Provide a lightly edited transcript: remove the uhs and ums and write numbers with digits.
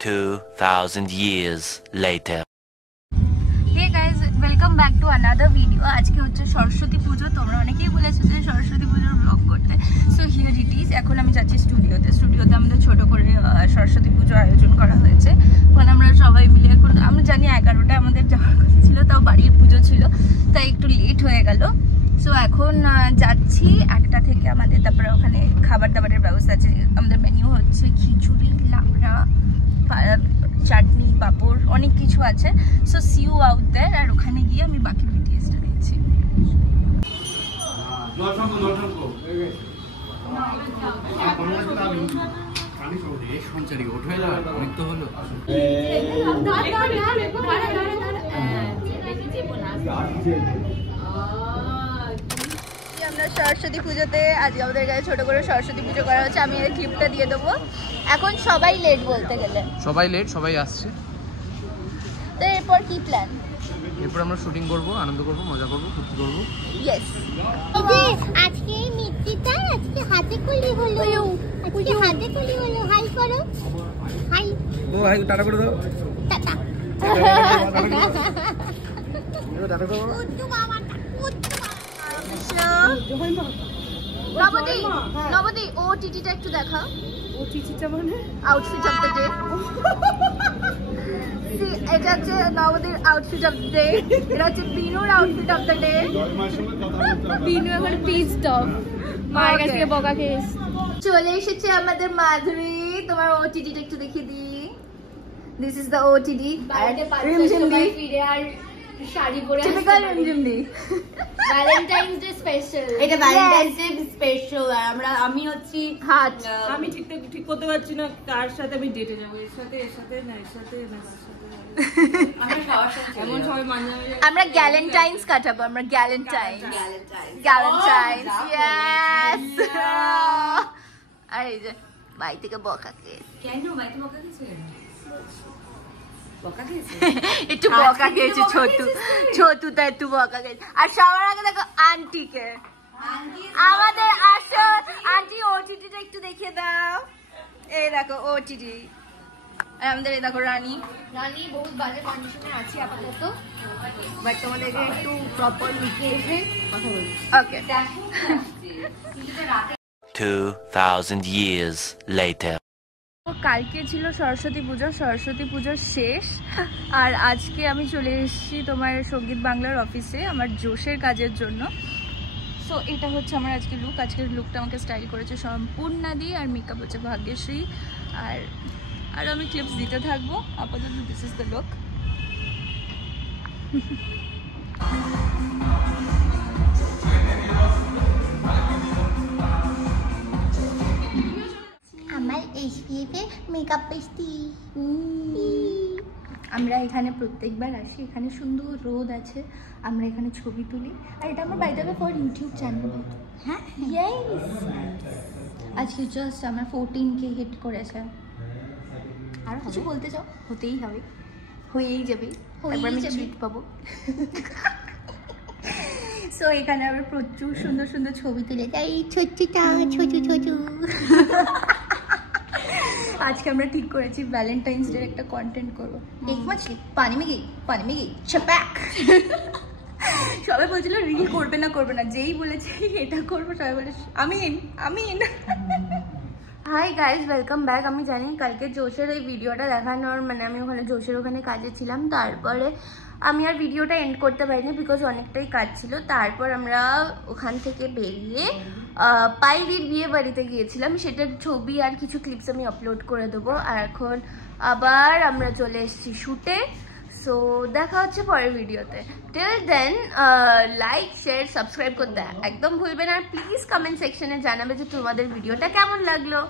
2000 years later. Hey guys, welcome back to another video. আজকে হচ্ছে সরস্বতী পুজো। তোমরা অনেকেই বলেছো যে সরস্বতী পুজোর ব্লগ করতে। So here it is. এখন আমি যাচ্ছি স্টুডিওতে আমাদের ছোট করে সরস্বতী পুজো আয়োজন করা হয়েছে। ওখানে আমরা সবাই মিলে এখন আমরা জানি 11টা আমাদের যাওয়ার কথা ছিল, তাও বাড়ির পুজো ছিল, তাই একটু লেট হয়ে গেল। সো এখন যাচ্ছি 1টা থেকে আমাদের, তারপরে ওখানে খাবার দাবারের ব্যবস্থা আছে। আমাদের মেনু হচ্ছে খিচুড়ি, লাবড়া, চাটনি, পাপড়, অনেক কিছু আছে। So see you out there. আর ওখানে গিয়ে আমি বাকি ডিটেইলসটা দিচ্ছি। আমরা সরস্বতী পুজোতে আজকে আমাদের কাছে ছোট করে সরস্বতী পুজো করা হচ্ছে। আমি এই ক্লিপটা দিয়ে দেবো। এখন সবাই লেট বলতে গেলে, সবাই লেট, সবাই আসছে। তো এরপর কি প্ল্যান? এরপর আমরা শুটিং করব, আনন্দ করব, মজা করব, ফুর্তি করব। ইয়েস। এই যে আজকে মিষ্টিটা আজকে হাতে কলি হলো, আজকে হাতে কলি হলো। হাই করো, হাই। ও হাই, টাটা করে দাও। টাটা। টাটা করো। উদ্দু বাবা, উদ্দু নবদী ও টিটিটা একটু দেখা। ও টিটিটা মানে আউটফিট অফ দ্য ডে। এটা হচ্ছে নবদীর আউটফিট অফ দ্য ডে। এটা হচ্ছে বিনুর outfit of the day. Binu এখন পিসড অফ, মায়ের কাছ থেকে বকা খেয়ে চলে এসেছে আমাদের মাধুরী। তোমার ওটিটিটা একটু দেখিয়ে দিই। This is the OTD. রিমঝিমদি ফিরে আর শাড়ি পরে টিপিক্যাল রিমঝিমদি। Valentine's day special. এটা ভ্যালেন্টাইন্স ডে স্পেশাল। আর আমি হচ্ছি হাত। আমি ঠিক করতে পারছি না কার সাথে আমি ডেটে যাবো, এর সাথে না এর সাথে না কার সাথে। আমরা সবার সাথে এমন সবাই মাঝে আমরা গ্যালেন্টাইন্স কাটাবো। আমরা গ্যালেন্টাইন্স ইয়েস। আর এই যে বাই থেকে বকা খেয়ে। কেন ভাই তুমি বকা খেয়েছিলে? বকা খেয়েছে একটু বকা খেয়েছে ছোটুটা একটু বকা খেয়েছে। আর সবার আগে দেখো আন্টিকে, আমাদের আসল আন্টি। ওটিটিটা একটু দেখিয়ে দাও। এই দেখো ওটিটি। আর আমাদের এই দেখো রানী বহুত বাজে কন্ডিশনে আছে আপাতত, বাট তোমাদেরকে একটু প্রপার লুকে এসে কথা বলি। ওকে। 2000 years later. কালকে ছিল সরস্বতী পুজোর শেষ। আর আজকে আমি চলে এসেছি তোমার সঙ্গীত বাংলার অফিসে আমার জোশের কাজের জন্য। সো এটা হচ্ছে আমার আজকের লুক। আজকের লুকটা আমাকে স্টাইল করেছে সম্পূর্ণাদি, আর মেকআপ হচ্ছে ভাগ্যশ্রী। আর আমি ক্লিপস দিতে থাকবো। আপাতত দিস ইজ দ্য লুক। আমার এসপিএফে মেকআপ পেস্টি। আমরা এখানে প্রত্যেকবার আসি, এখানে সুন্দর রোদ আছে, আমরা এখানে ছবি তুলি। আর এটা আমার by the way for YouTube channel. হ্যাঁ, ইয়েস। আজকে জাস্ট আমার 14K হিট করেছে। আর কিছু বলতে চাও? হতেই হবে, হয়েই যাবে, একবার আমি ট্রিট পাবো। সো এখানে আমরা প্রচুর সুন্দর সুন্দর ছবি তুলে যাই। ছোট্টটা ছোট। আজকে আমরা ঠিক করেছি ভ্যালেন্টাইন্স ডে একটা কন্টেন্ট করবো। এক মাছলি পানি মেগি ছপ্যাক। সবাই বলছিল রিল করবে না, যেই বলেছে এটা করবো সবাই বলে আমিন। Hi guys, welcome back. আমি জানি কালকে জোশের এই ভিডিওটা দেখানোর মানে আমি ওখানে জোশের ওখানে কাজে ছিলাম, তারপরে আমি আর ভিডিওটা এন্ড করতে পারিনি বিকজ অনেকটাই কাজ ছিল। তারপর আমরা ওখান থেকে বেরিয়ে পাইলির বিয়ে বাড়িতে গিয়েছিলাম, সেটার ছবি আর কিছু ক্লিপস আমি আপলোড করে দেবো। আর এখন আবার আমরা চলে এসেছি শুটে। সো দেখা হচ্ছে পরের ভিডিওতে। Till then like, share, subscribe করতে একদম ভুলবেন। আর প্লিজ কমেন্ট সেকশনে জানাবে যে তোমাদের ভিডিওটা কেমন লাগলো।